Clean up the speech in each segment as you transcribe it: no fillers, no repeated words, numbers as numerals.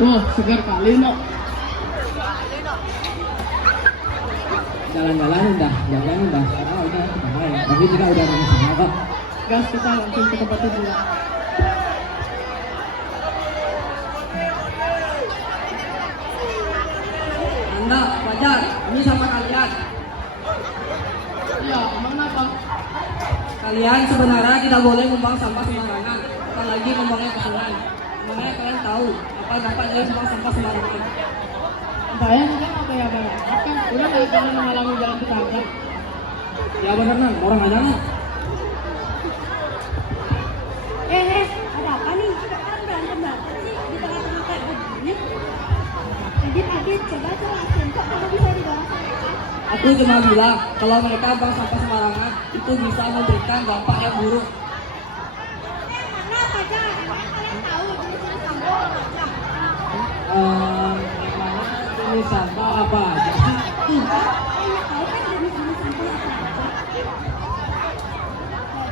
Wah, segar kali, Nok. Jalan-jalan udah, jalan udah. Sekarang udah main. Tapi juga udah ada masalah kok. Gas, kita langsung ke tempat tujuan. Anda, Fajar, ini sama kalian. Iya, emang kenapa? Kalian sebenarnya tidak boleh membuang sampah sembarangan, apalagi membuangnya ke sungai. Makanya kalian tahu apa dampak dari membuang sampah sembarangan. Bahaya kan apa ya, Bang? Kan udah nggak jangan menghalangi jalan kita aja. Ya benar Nan, orang aja Nan. Ada apa nih? Sekarang berantem banget sih di tengah-tengah kayak begini. Adit, coba jelasin kok kamu bisa dibawa sampah. Aku cuma bilang kalau mereka buang sampah sembarangan itu bisa memberikan dampak yang buruk. Karena apa aja? Emang kalian tahu jenis-jenis sampah apa? Mana jenis sampah apa aja sih? Kalian tahu kan jenis-jenis sampah apa aja? Jadi jenis-jenis sampah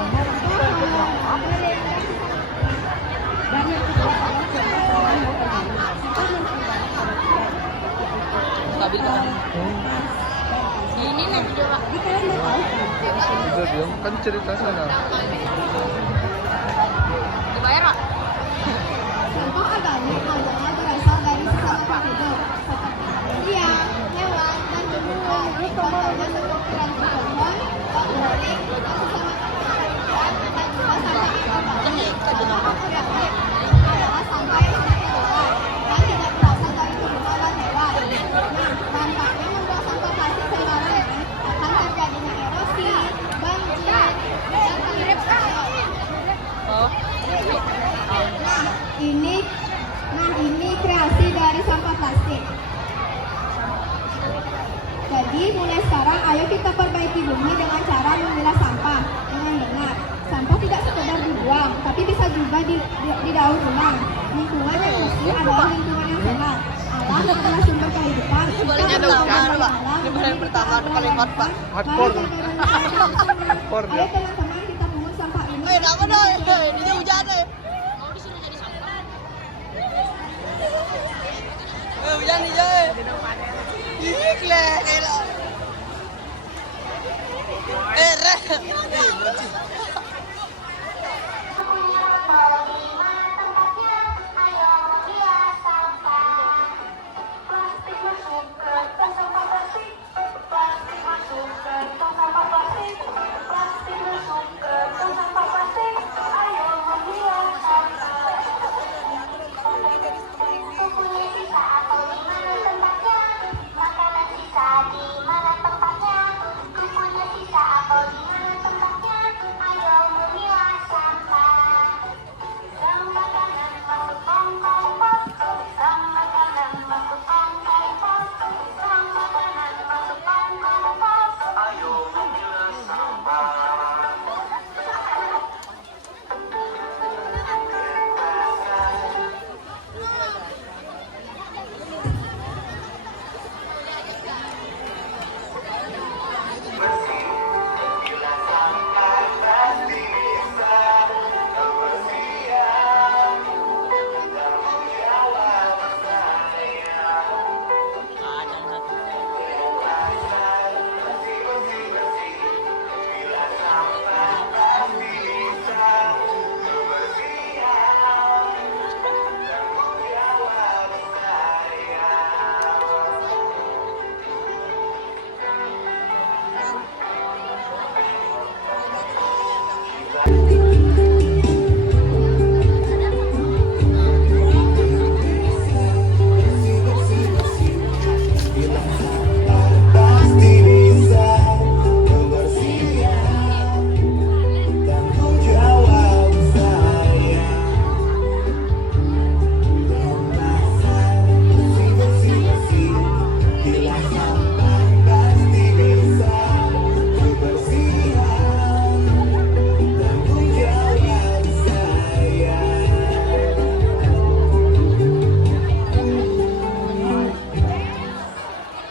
ada sampah organik, sampah dan yang kedua adalah sampah non organik. Ini nih coba. Jadi kalian udah tahu kan? Bisa bilang kan cerita sana. Dibayar nggak? Sampah organik adalah berasal dari sisa hidup seperti manusia, hewan, dan tumbuhan. Contohnya seperti ranting pohon, organik, dan sesama dan juga sampah anorganik. Sampah organik adalah sampah yang sudah terurai dan tidak berasal dari tumbuhan dan hewan. Nah, dampaknya membuang sampah plastik sembarangan akan terjadinya erosi, banjir, dan tanah. Oh. Ini kreasi dari sampah plastik. Jadi mulai sekarang ayo kita perbaiki bumi dengan cara memilah sampah dengan benar. Sampah tidak sekedar dibuang, tapi bisa juga didaur ulang. Lingkungan yang bersih adalah lingkungan yang sehat. Alam adalah sumber kehidupan. Bolehnya dong, Pak. Ini baru pertama kali hot, Pak. Hardcore. Ayo teman-teman kita pungut sampah ini. Kenapa dong? Ini hujan nih. Hujan nih, Joy. Ih, gila.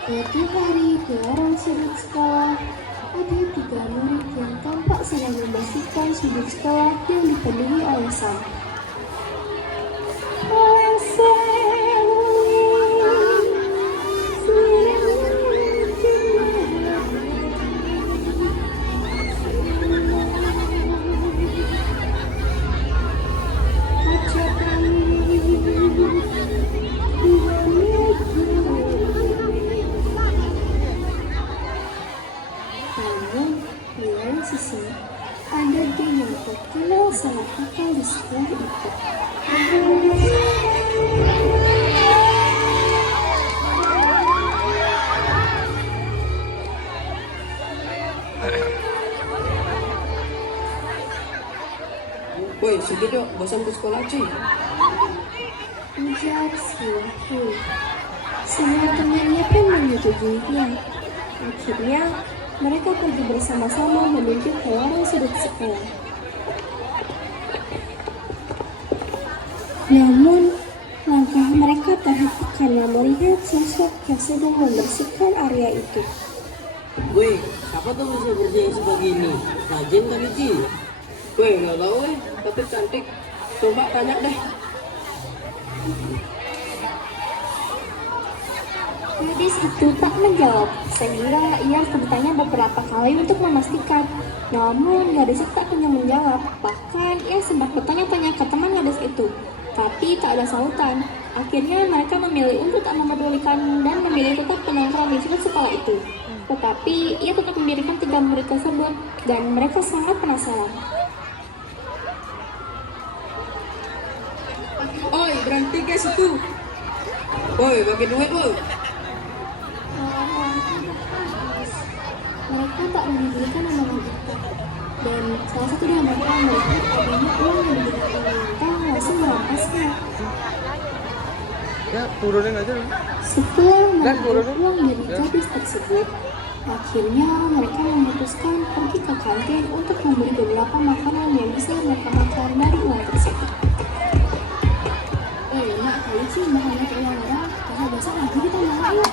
Suatu hari di lorong sudut sekolah, ada 3 murid yang tampak sedang membersihkan sudut sekolah yang dipenuhi oleh sampah. Namun, di lain sisi, ada geng yang terkenal sangat nakal di sekolah itu. Woi, segitu bosan ke sekolah cuy. Ujar si Wahyu. Semua temannya pun menyetujuinya. Akhirnya, mereka pergi bersama-sama menuju ke lorong sudut sekolah. Namun, langkah mereka terhenti karena melihat sosok yang sedang membersihkan area itu. Weh, siapa tuh bisa berjaya sebegini? Rajin kali Ci. Woi, nggak tahu tapi cantik. Coba tanya deh. Gadis itu tak menjawab, sehingga ia bertanya beberapa kali untuk memastikan. Namun gadis itu tak kunjung menjawab. Bahkan ia sempat bertanya-tanya ke teman gadis itu, tapi tak ada sautan. Akhirnya mereka memilih untuk tak memedulikan dan memilih tetap menongkrong di sudut sekolah itu. Tetapi ia tetap mendirikan 3 murid tersebut dan mereka sangat penasaran. Oi, berhenti ke situ. Woi, bagi duit woi. Mereka tak menunjukkan omongan itu. Dan salah satu dari mereka melihat adanya uang yang diberikan pemerintah langsung merampasnya. Ya, turunin aja. Setelah Dan mengambil turunin. uang dari gadis tersebut, akhirnya mereka memutuskan pergi ke kantin untuk membeli beberapa makanan yang bisa mereka makan dari uang tersebut. Enak kali sih makan uang orang, karena besok lagi kita makan yuk.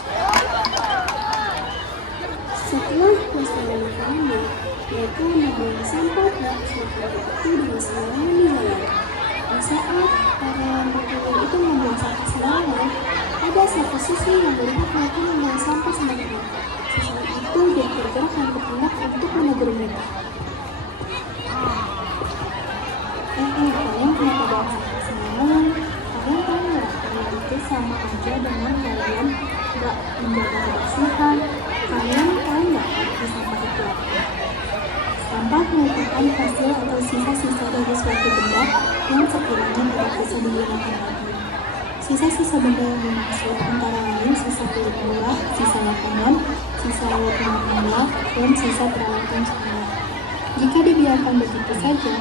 Setelah pelestarian makanannya, mereka membuang sampah dan sampah itu dengan sembarangan di jalan. Di saat para perempuan itu membuang sampah sembarangan, ada satu siswi yang melihat mereka membuang sampah sembarangan. Siswi itu dia bergerak dan bertindak untuk menegur mereka. Kalian kenapa buang sampah sembarangan? Kalian tahu nggak kalau itu sama aja dengan kalian nggak menjaga kebersihan? Kalian tahu nggak arti sampah itu apa? Sampah merupakan hasil atau sisa-sisa dari suatu benda yang sekiranya tidak bisa digunakan lagi. Sisa-sisa benda yang dimaksud antara lain sisa kulit buah, sisa makanan, sisa alat rumah tangga, dan sisa peralatan sekolah. Jika dibiarkan begitu saja,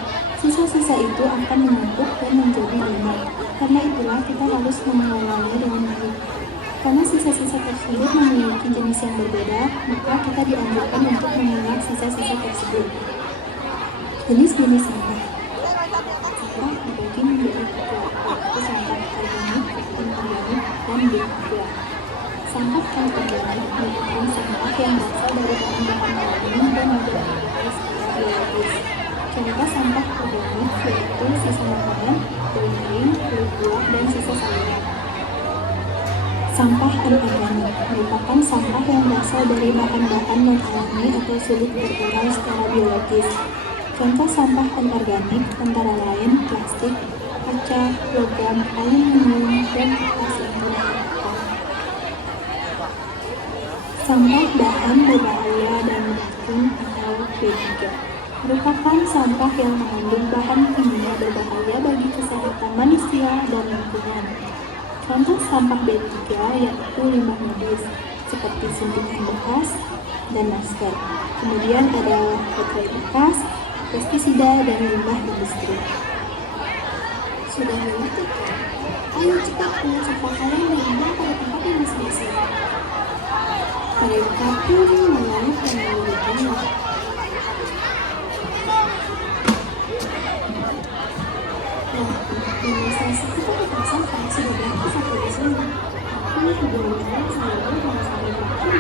sisa-sisa itu akan menumpuk dan menjadi limbah. Karena itulah kita harus mengelolanya dengan baik. Karena sisa-sisa tersebut memiliki jenis yang berbeda, maka kita dianjurkan untuk mengolah sisa-sisa tersebut. Jenis-jenis sampah. Sampah dibagi menjadi 3, yaitu sampah organik, inorganik, dan bioafil. Sampah organik merupakan sampah yang berasal dari bahan-bahan alami dan modifikasi secara biologis. Contoh sampah organik yaitu sisa makanan, daging, kulit buah, dan sisa sayuran. Sampah anorganik merupakan sampah yang berasal dari bahan-bahan non-alami atau sulit terurai secara biologis. Contoh sampah anorganik antara lain plastik, kaca, logam, aluminium, dan kertas yang tidak terpakai. Sampah bahan berbahaya dan beracun atau B3 merupakan sampah yang mengandung bahan kimia berbahaya bagi kesehatan manusia dan lingkungan. Contoh sampah B3 yaitu limbah medis seperti suntikan bekas dan masker. Kemudian ada baterai bekas, pestisida, dan limbah industri. Sudah mengerti kan? Ayo cepat pungut sampah kalian dan buang pada tempat yang masing-masing. Mereka pun mengamuk dan menunjukkannya. Nah, demonstrasi kita tentang sampah sudah berakhir sampai di sini. Tapi hubungan kalian sama dengan sampai berakhir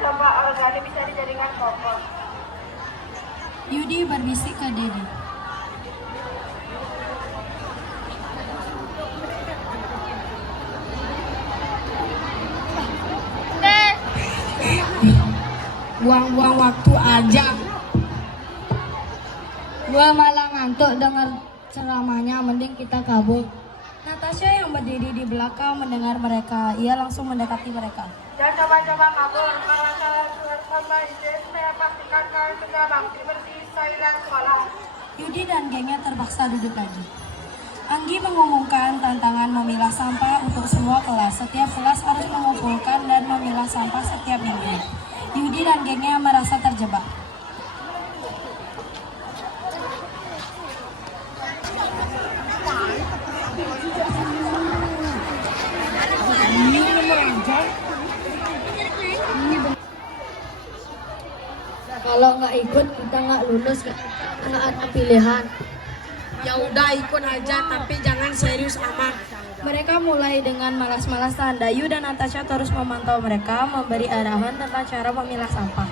sampah organik bisa dijadikan kompos. Yudi berbisik ke Dedi. Buang-buang waktu aja. Gua malah ngantuk dengar ceramahnya, mending kita kabur. Natasha yang berdiri di belakang mendengar mereka. Ia langsung mendekati mereka. Jangan coba-coba kabur. Kalau salah sama izin, saya pastikan kalian sudah bakti bersih toilet sekolah. Yudi dan gengnya terpaksa duduk lagi. Anggi mengumumkan tantangan memilah sampah untuk semua kelas. Setiap kelas harus mengumpulkan dan memilah sampah setiap minggu. Yudi dan gengnya merasa terjebak. Kalau nggak ikut kita nggak lulus, nggak ada pilihan. Ya udah ikut aja, tapi jangan serius amat. Mereka mulai dengan malas-malasan. Dayu dan Natasha terus memantau mereka, memberi arahan tentang cara memilah sampah.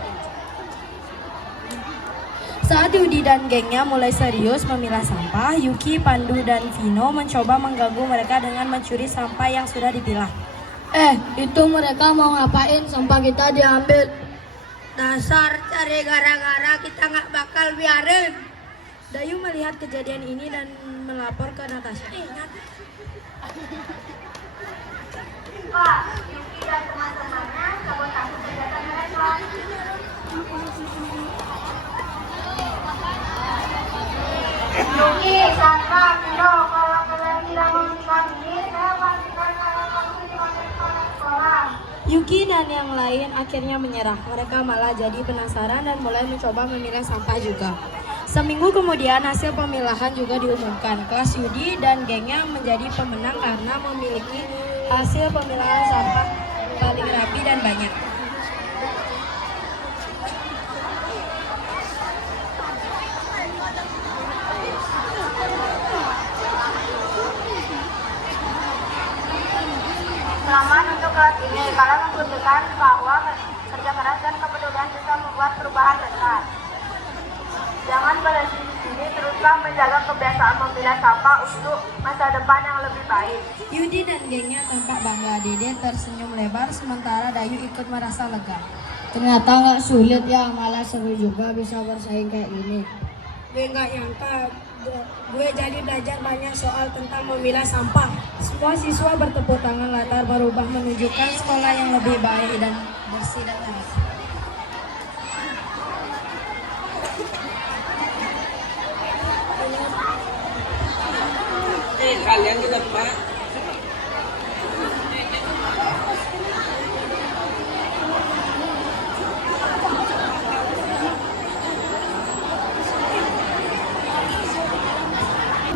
Saat Yudi dan gengnya mulai serius memilah sampah, Yuki, Pandu, dan Vino mencoba mengganggu mereka dengan mencuri sampah yang sudah dipilah. Itu mereka mau ngapain? Sampah kita diambil. Dasar cari gara-gara, kita nggak bakal biarin. Dayu melihat kejadian ini dan melapor ke Natasha. Pak, Yuki dan teman-temannya sabotase kegiatan mereka. Yuki, Sandra, Vino, kalau kalian tidak menghentikan ini, saya pastikan kalian langsung dimasukkan ke sekolah. Yuki dan yang lain akhirnya menyerah. Mereka malah jadi penasaran dan mulai mencoba memilah sampah juga. Seminggu kemudian hasil pemilahan juga diumumkan. Kelas Yudi dan gengnya menjadi pemenang karena memiliki hasil pemilahan sampah paling rapi dan banyak. Selamat untuk kelas ini. Kalian membuktikan bahwa kerja keras dan kepedulian bisa membuat perubahan besar. Jangan berhenti di sini, teruslah menjaga kebiasaan memilah sampah untuk masa depan yang lebih baik. Yudi dan gengnya tampak bangga. Dede tersenyum lebar sementara Dayu ikut merasa lega. Ternyata nggak sulit ya, malah seru juga bisa bersaing kayak gini. Gue nggak nyangka gue jadi belajar banyak soal tentang memilah sampah. Semua siswa bertepuk tangan latar berubah menunjukkan sekolah yang lebih baik dan bersih dan rapi. Kalian ke depan.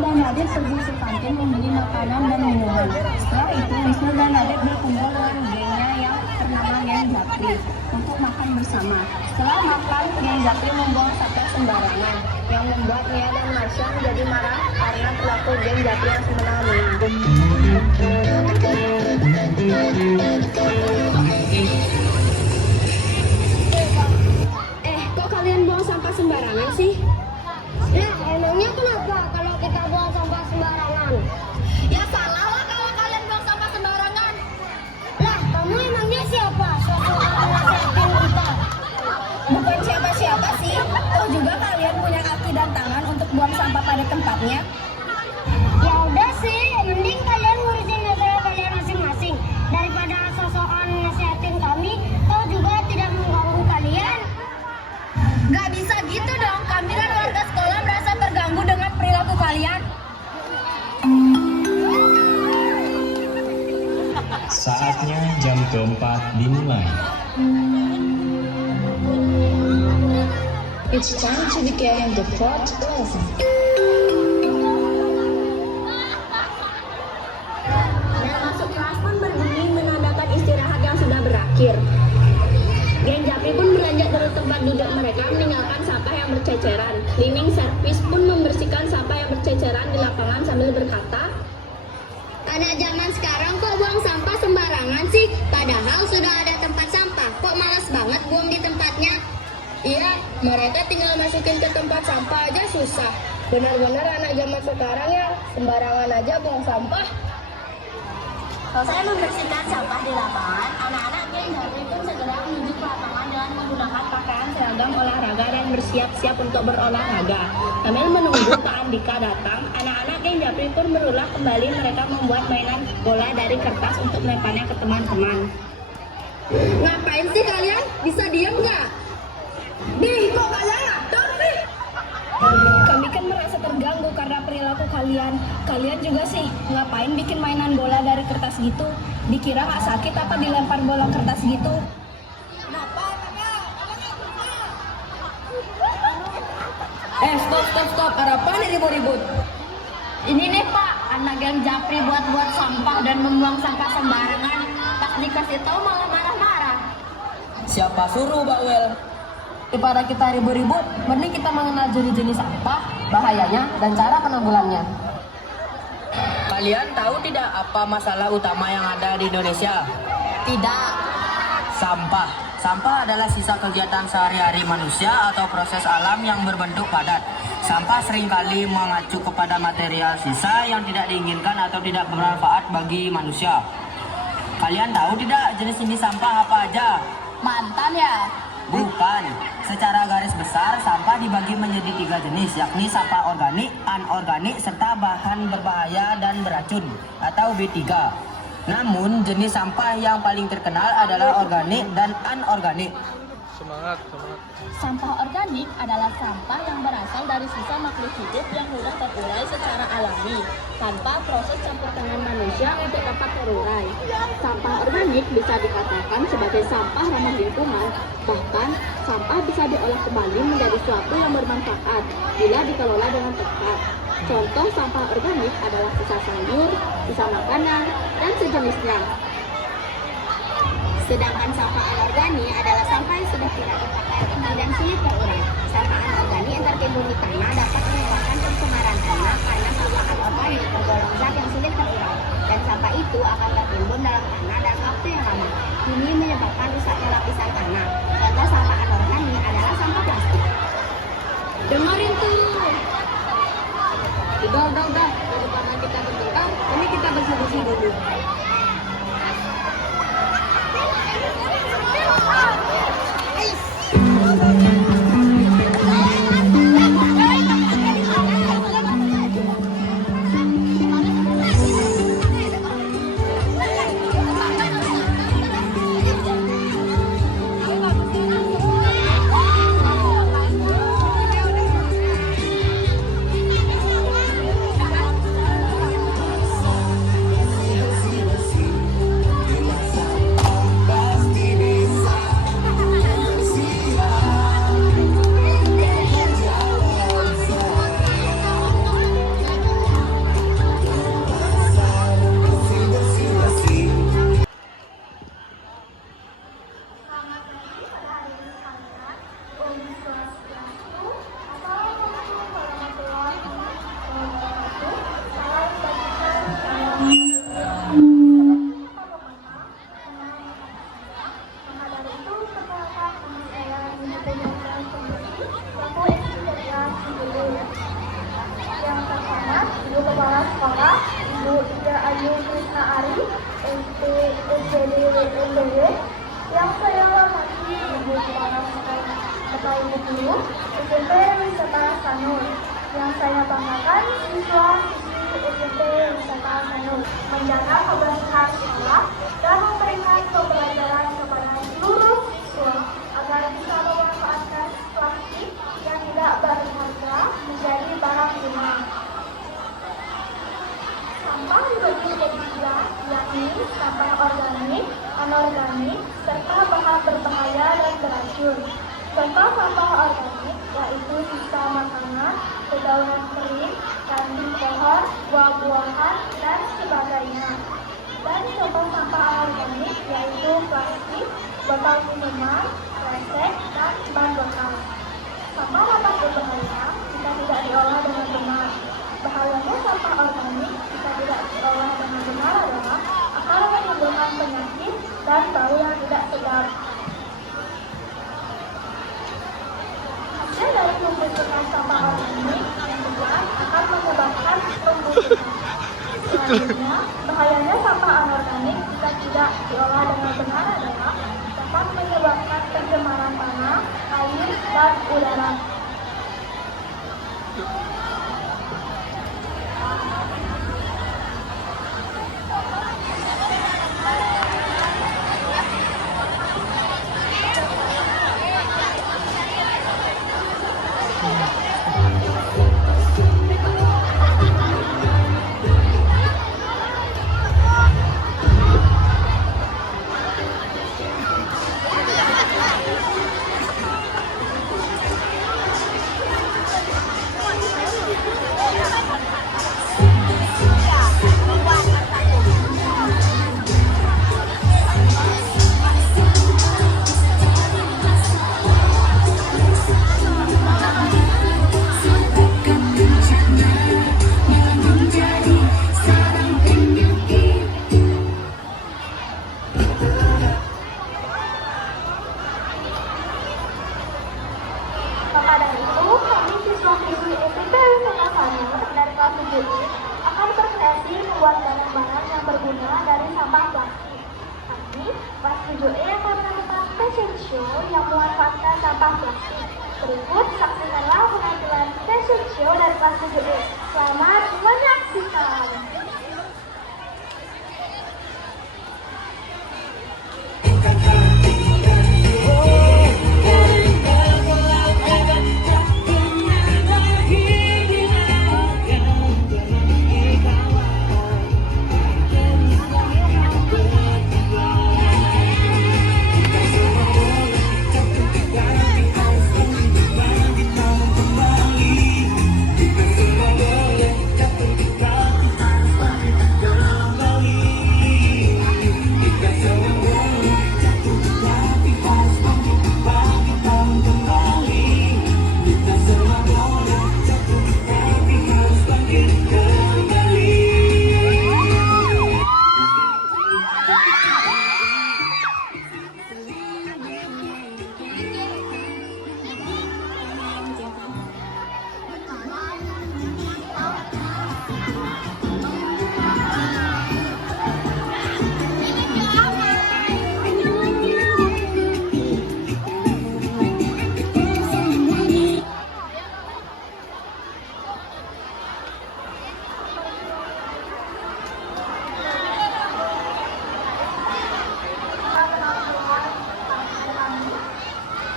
Dan Nadif pergi ke kantin membeli makanan dan minuman. Setelah itu Wisnu dan Nadif berkumpul dengan gengnya yang bernama Geng Japri untuk makan bersama. Setelah makan, Geng Japri membuang sampah sembarangan yang membuat Nia dan Marsha menjadi marah karena perilaku Geng Japri yang semena-mena. Kok kalian buang sampah sembarangan sih? Ya, emangnya kenapa kalau kita buang sampah sembarangan? Ya salah lah kalau kalian buang sampah sembarangan. Lah, kamu emangnya siapa? Suatu nasihatin kita. Bukan siapa-siapa sih. Tahu juga kalian punya kaki dan tangan untuk buang sampah pada tempatnya. Ya udah sih, mending kalian ngurusin masalah kalian masing-masing daripada sosokan nasihatin kami. Tahu juga tidak mengganggu kalian. Gak bisa gitu dong, kami dan warga sekolah merasa terganggu dengan perilaku kalian. Saatnya jam keempat dimulai. It's time to begin the fourth lesson. Dan masuk kelas pun berbunyi menandakan istirahat yang sudah berakhir. Geng Japri pun beranjak dari tempat duduk mereka meninggalkan sampah yang berceceran. Cleaning service pun membersihkan sampah yang berceceran di lapangan sambil berkata, Pada zaman sekarang kok buang sampah sembarangan sih? Padahal sudah ada tempat sampah. Kok malas banget buang di tempatnya? Iya, mereka tinggal masukin ke tempat sampah aja susah. Benar-benar anak zaman sekarang ya, sembarangan aja buang sampah. Selesai membersihkan sampah di lapangan, anak-anak geng Japri pun segera menuju ke lapangan dengan menggunakan pakaian seragam olahraga dan bersiap-siap untuk berolahraga. Sambil menunggu Pak Andika datang, anak-anak geng Japri pun berulah kembali mereka membuat mainan bola dari kertas untuk melemparnya ke teman-teman. Ngapain sih kalian? Bisa diam nggak? Nih, kok kalian ngatur sih? Kami kan merasa terganggu karena perilaku kalian. Kalian juga sih, ngapain bikin mainan bola dari kertas gitu? Dikira nggak sakit apa dilempar bola kertas gitu? Stop, ada apa nih ribut-ribut? Ini nih Pak, anak geng Japri buat sampah dan membuang sampah sembarangan. Pas dikasih tahu malah marah-marah. Siapa suruh, Bawel? Daripada kita ribut-ribut, mending kita mengenal jenis-jenis sampah, bahayanya, dan cara penanggulannya. Kalian tahu tidak apa masalah utama yang ada di Indonesia? Tidak. Sampah. Sampah adalah sisa kegiatan sehari-hari manusia atau proses alam yang berbentuk padat. Sampah seringkali mengacu kepada material sisa yang tidak diinginkan atau tidak bermanfaat bagi manusia. Kalian tahu tidak jenis-jenis sampah apa aja? Mantan ya? Bukan. Secara garis besar, sampah dibagi menjadi 3 jenis, yakni sampah organik, anorganik, serta bahan berbahaya dan beracun, atau B3. Namun, jenis sampah yang paling terkenal adalah organik dan anorganik. Semangat. Sampah organik adalah sampah yang berasal dari sisa makhluk hidup yang mudah terurai secara alami, tanpa proses campur tangan manusia untuk dapat terurai. Sampah organik bisa dikatakan sebagai sampah ramah lingkungan, bahkan sampah bisa diolah kembali menjadi suatu yang bermanfaat bila dikelola dengan tepat. Contoh sampah organik adalah sisa sayur, sisa makanan, dan sejenisnya. Sedangkan sampah anorganik adalah sampah yang sudah tidak terpakai kembali dan sulit terurai. Sampah anorganik yang tertimbun di tanah dapat menyebabkan pencemaran tanah karena sampah anorganik tergolong zat yang sulit terurai. Dan sampah itu akan tertimbun dalam tanah dalam waktu yang lama. Ini menyebabkan rusaknya lapisan tanah. Contoh sampah anorganik adalah sampah plastik. Dengerin tuh. Udah. Daripada kita bertengkar, ini kita bersih-bersih dulu. Yang pertama, Ibu Kepala Sekolah, Ibu Ida Ayu Krisna Ari, SPD WNBW. Yang saya hormati Ibu Kepala Sekolah Bapak Ibu Guru, SMP Wisata Sanur. Yang saya banggakan siswa SMP Wisata Sanur menjaga kebersihan sekolah dan memberikan pembelajaran kepada seluruh siswa agar bisa memanfaatkan plastik yang tidak berharga menjadi barang guna. Sampah dibagi menjadi 3, yakni sampah organik, anorganik, serta bahan berbahaya dan beracun. Contoh sampah organik yaitu sisa makanan, dedaunan kering, ranting pohon, buah-buahan, dan sebagainya. Dan contoh sampah anorganik yaitu plastik, botol minuman, kresek, dan ban bekas. Sampah dapat berbahaya jika tidak diolah dengan benar. Bahayanya sampah organik jika tidak diolah dengan benar adalah akan menimbulkan penyakit dan bau yang tidak sedap. Selanjutnya, bahayanya sampah anorganik jika tidak diolah dengan benar adalah dapat menyebabkan pencemaran tanah, air, dan udara. Maka dari itu, kami siswa-siswi SMP Wisata Sanyur dari kelas 7 akan berkreasi membuat barang-barang yang berguna dari sampah plastik. Kami, kelas 7E akan melakukan fashion show yang memanfaatkan sampah plastik. Berikut, saksikanlah penampilan fashion show dari kelas 7E. Selamat menyaksikan!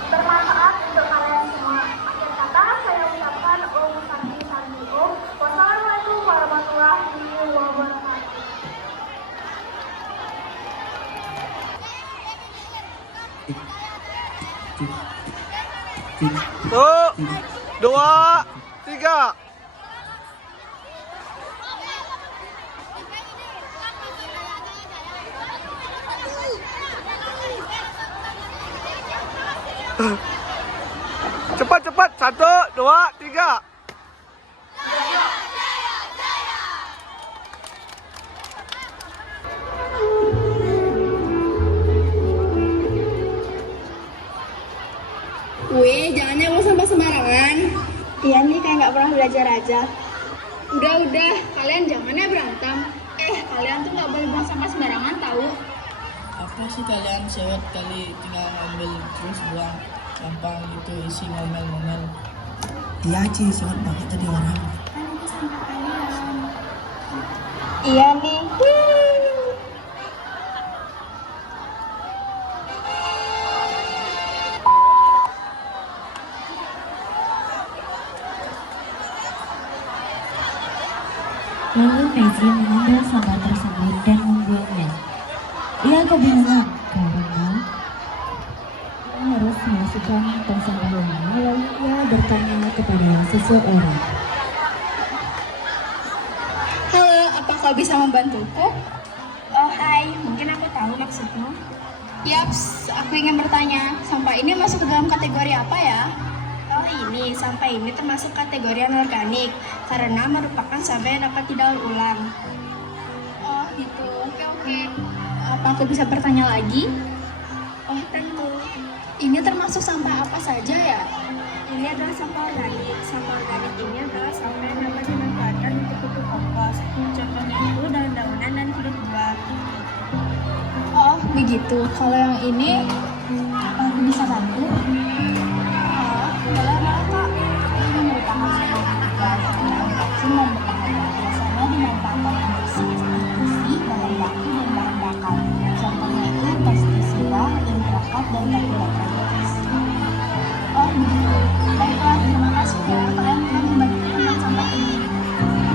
Bermanfaat untuk kalian semua. Akhir kata, saya ucapkan Om Santi Santi Om. Wassalamualaikum warahmatullahi wabarakatuh. Satu, dua, tiga. Cepat, cepat. Satu, dua, tiga. Wih, jangan nyamuk sampah sembarangan. Iya nih, kayak nggak pernah belajar aja. Udah, kalian jangan ya berantem. Kalian tuh nggak boleh buang sampah sembarangan tahu. Apa sih kalian sewot kali tinggal ngambil terus buang sampah gitu isi ngomel-ngomel. Iya Ci, sewot banget tadi orang. Iya nih. Lalu Messi mengambil sampah tersebut dan membuangnya. Ia kebingungan karena ia harus memasukkan tong sampahnya. Lalu ia bertanya kepada seseorang. Halo, apa kau bisa membantuku? Oh hai, mungkin aku tahu maksudmu. Yaps, aku ingin bertanya, sampah ini masuk ke dalam kategori apa ya? Oh ini, sampah ini termasuk kategori anorganik karena merupakan sampah yang dapat didaur ulang. Oh gitu, oke. Apa aku bisa bertanya lagi? Oh tentu. Ini termasuk sampah apa saja ya? Ini adalah sampah organik. Sampah organik ini adalah sampah yang dapat dimanfaatkan untuk pupuk kompos. Contohnya itu daun-daunan dan kulit buah. Oh, begitu. Kalau yang ini aku bisa bantu? Oh, boleh Kak. Ini merupakan sebuah tugas yang rajin dan berbahagia. Biasanya dimanfaatkan untuk substitusi bahan baku dan bahan bakar. Contohnya itu pestisida, intrakat, dan teknologi. Oh, begitu. Baiklah, terima kasih ya. Kalian telah membantu dengan sampah ini.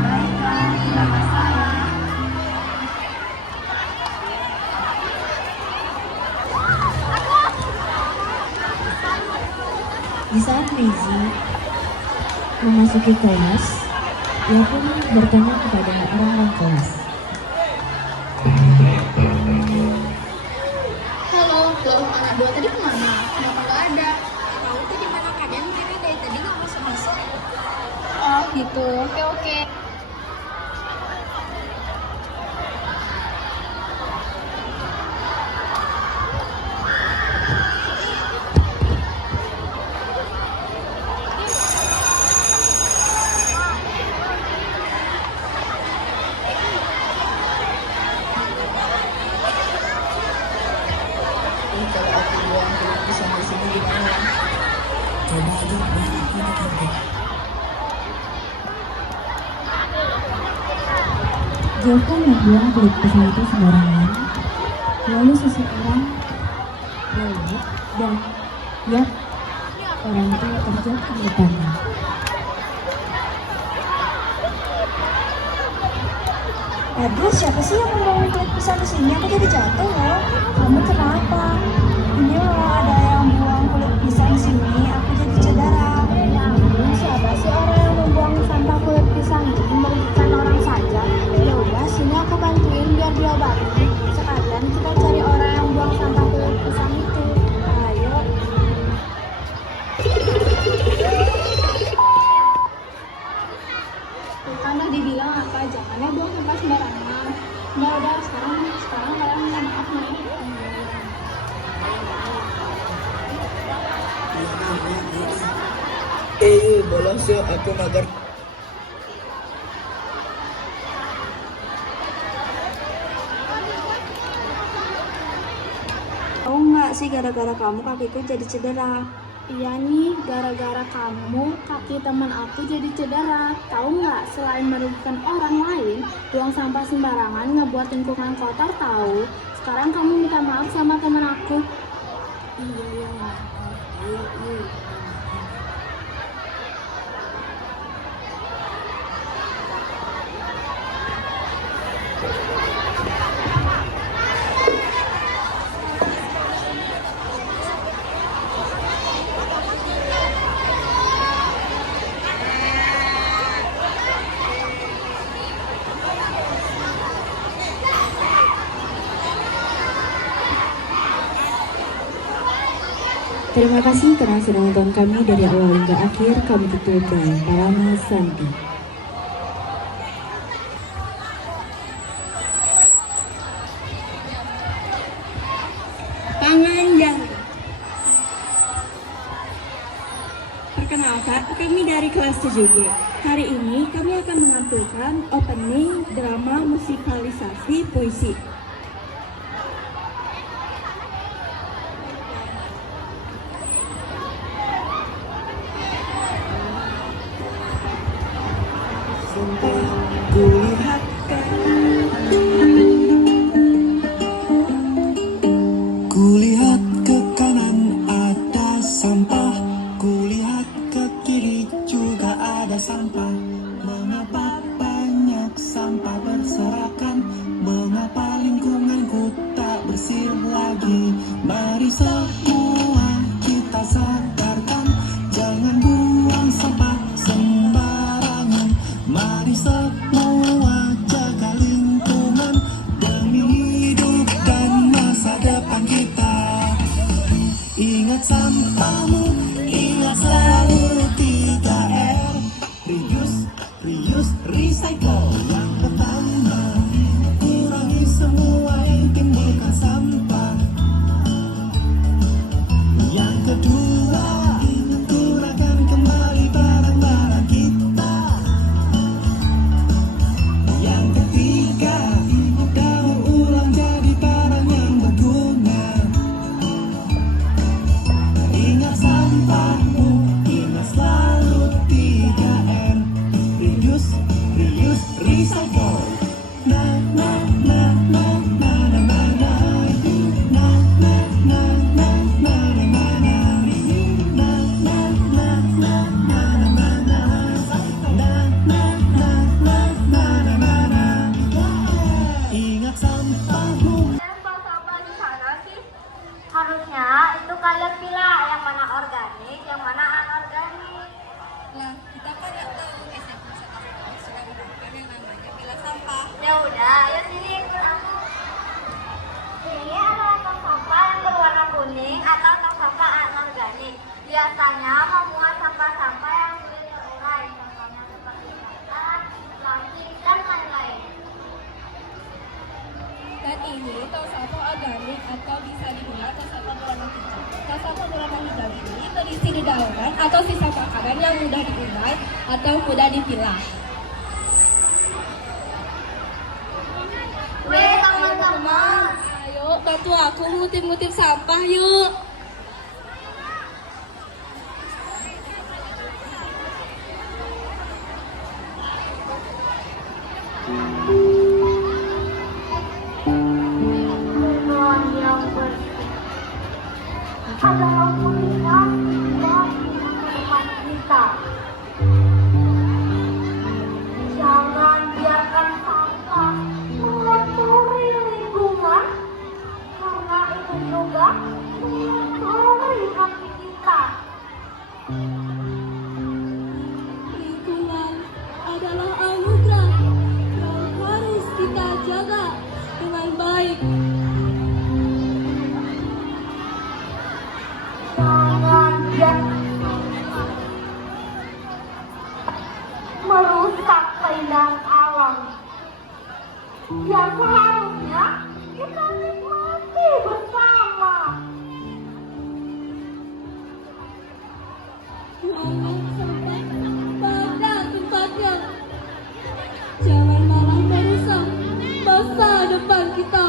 Baiklah, tidak masalah. Di saat Maizy memasuki kelas, ia pun bertanya kepada orang-orang kelas. Halo, loh, anak dua tadi kemana? Kenapa nggak ada? Tahu tuh di mana kadang karena dari tadi nggak masuk-masuk. Oh, gitu. Oke. Kalau aku buang kulit pisang di sini gimana? Coba aja buat aku dikit. Jauhkan membuang kulit pisang itu sembarangan. Lalu seseorang lewat dan lihat orang itu terjatuh ke depannya. Aduh, siapa sih yang membawa kulit pisang di sini? Aku jadi jatuh loh. Kamu kenapa? Ini loh ada yang buang kulit pisang di sini. Aku jadi cedera. Ya ampun, siapa sih orang yang membuang sampah kulit pisang ini? Merugikan orang saja. Ya udah, sini aku bantuin biar diobati. Sekalian kita cari orang yang buang sampah kulit pisang itu. Ayo. Kan udah dibilang apa? Jangan ya buang sampah sembarangan. Udah, sekarang kalian minta maaf nih. Bolos yuk, aku mager. Tahu nggak sih gara-gara kamu kakiku jadi cedera? Iya nih, gara-gara kamu kaki teman aku jadi cedera. Tahu nggak? Selain merugikan orang lain, buang sampah sembarangan ngebuat lingkungan kotor tahu. Sekarang kamu minta maaf sama teman aku. Iya. Terima kasih karena sudah menonton kami dari awal hingga akhir. Kami tutup dengan Parama Santi. Panganjang. Perkenalkan, kami dari kelas 7G. Hari ini kami akan menampilkan opening drama musikalisasi puisi. Kulihat ke kanan ada sampah, kulihat ke kiri juga ada sampah. Mengapa banyak sampah berserakan? Mengapa lingkunganku tak bersih lagi? Mari semua kita sadarkan, jangan buang sampah sembarangan. Mari semua jaga lingkungan demi hidup dan masa depan kita. Ingat sampahmu, ingat selalu 3R. Reuse, recycle. Yang pertama, kurangi semua yang timbulkan sampah. Yang kedua, gunakan kembali barang-barang kita. Yang biasanya memuat sampah-sampah yang sulit terurai, contohnya seperti plastik, plastik, dan lain-lain. Dan ini tong sampah organik atau bisa dibilang tong sampah berwarna hijau. Tong sampah berwarna hijau ini terisi di daungan atau sisa makanan yang mudah diurai atau mudah dipilah. Weh teman-teman, Ayo bantu aku ngutip-ngutip sampah yuk. lingkungan yang bersih adalah pilihan bagi masa depan kita. Jangan biarkan sampah mengotori lingkungan, karena itu juga mengotori hati kita. Lingkungan adalah anugerah yang harus kita jaga dengan baik. Jangan biarkan merusak keindahan alam yang seharusnya kita nikmati bersama. Buanglah sampah pada tempatnya. Jangan malah merusak masa depan kita.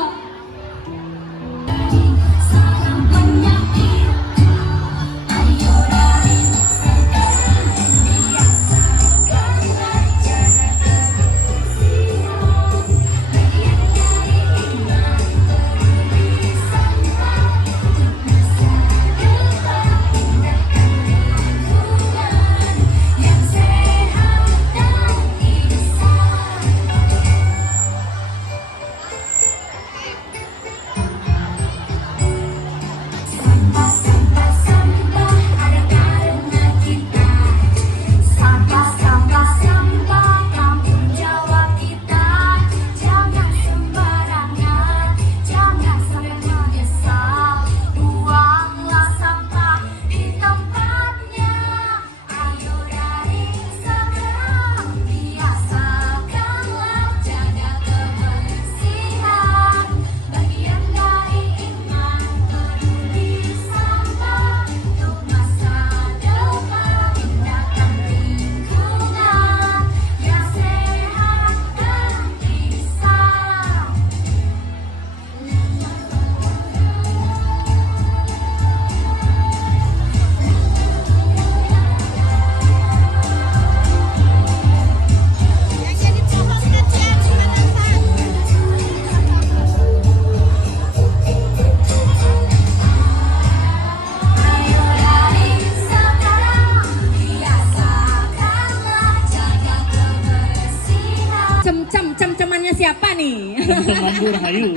Cem-cemannya siapa nih? Teman Burhayu.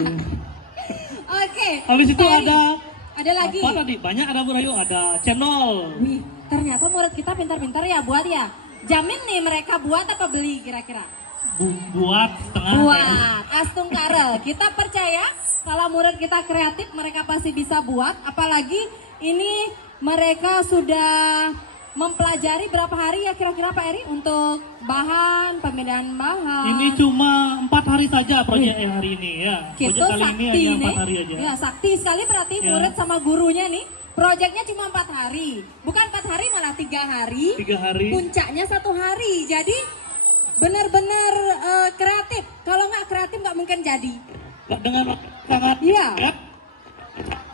Oke. Habis itu Ferry, ada lagi. apa tadi? Banyak ada Burhayu, ada channel. Wih, ternyata murid kita pintar-pintar ya buat ya. Jamin nih mereka buat apa beli kira-kira? Buat setengah. Buat. Astung Karel. Kita percaya kalau murid kita kreatif mereka pasti bisa buat. Apalagi ini mereka sudah mempelajari berapa hari ya kira-kira Pak Eri untuk bahan, pemindahan bahan? Ini cuma 4 hari saja proyek hari ini ya. Gitu, Proyek kali ini sakti hanya nih. 4 hari aja. Ya, sakti sekali berarti Ya. murid sama gurunya nih. Proyeknya cuma 4 hari. Bukan 4 hari malah 3 hari. 3 hari. Puncaknya 1 hari. Jadi benar-benar kreatif. Kalau nggak kreatif nggak mungkin jadi. Dengan sangat Iya. ya,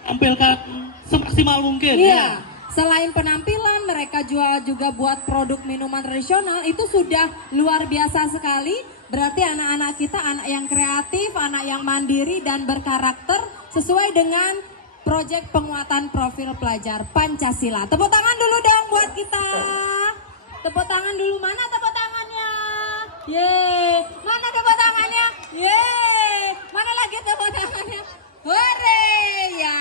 tampilkan semaksimal mungkin Iya. ya. Selain penampilan, mereka juga buat produk minuman tradisional. Itu sudah luar biasa sekali. Berarti anak-anak kita anak yang kreatif, anak yang mandiri dan berkarakter sesuai dengan proyek penguatan profil pelajar Pancasila. Tepuk tangan dulu dong buat kita. Tepuk tangan dulu. Mana tepuk tangannya? Yeay. Mana tepuk tangannya? Yeay. Mana lagi tepuk tangannya? Hore ya.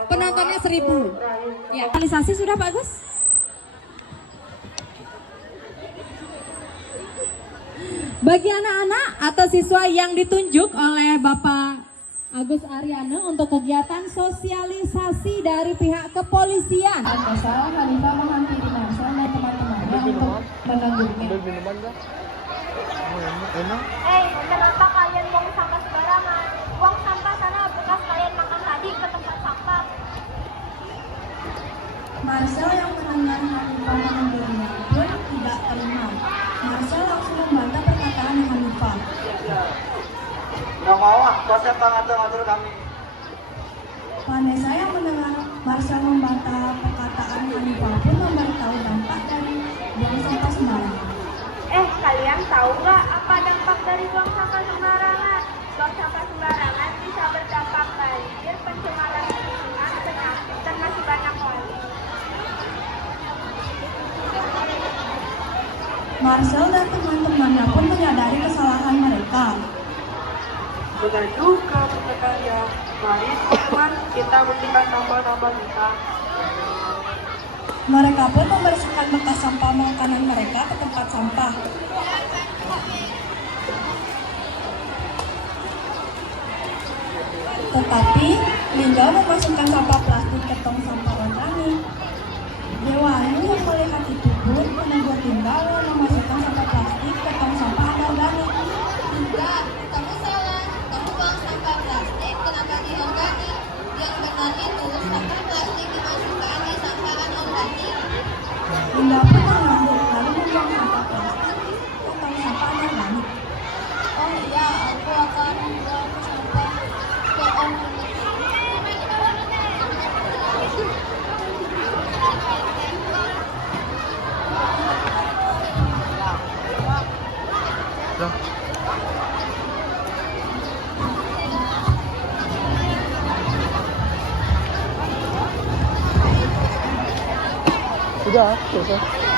Penontonnya 1000. Ya, realisasi sudah Pak Gus? Bagi anak-anak atau siswa yang ditunjuk oleh Bapak Agus Ariana untuk kegiatan sosialisasi dari pihak kepolisian. Marcel, Hanifah menghampiri Marcel dan teman-temannya untuk menegurnya. Kenapa kalian buang sampah sembarangan? Buang sampah sana bekas kalian makan tadi ke tempat sampah. Marcel yang mendengar Hanifah menegurnya pun tidak terima. Marcel langsung membantah perkataan Hanifah. Nggak mau konsep ngatur kami. Vanessa yang mendengar Marcel membantah perkataan Hanifah pun memberitahu dampak dari buang sampah sembarangan. Kalian tahu nggak apa dampak dari buang sampah sembarangan? Buang sampah sembarangan bisa berdampak banjir, pencemaran lingkungan, penyakit, dan masih banyak lagi. Marcel dan teman-temannya pun menyadari kesalahan mereka. Benar juga rekan-rekannya. Mari teman kita bersihkan sampah-sampah kita. Mereka pun membersihkan bekas sampah makanan mereka ke tempat sampah. Tetapi Linda memasukkan sampah plastik ke tong sampah organik. Dewayu yang melihat itu pun menegur Linda yang memasukkan sampah plastik ke tong sampah organik. Linda, kamu salah. Kamu buang sampah plastik, kenapa di organik? Yang benar itu sampah plastik dimasukkan di sampah anorganik. Linda pun mengangguk lalu membuang sampah plastik ke tong sampah organik. Oh iya, aku akan membuang sampah ke organik. Sudah, selesai.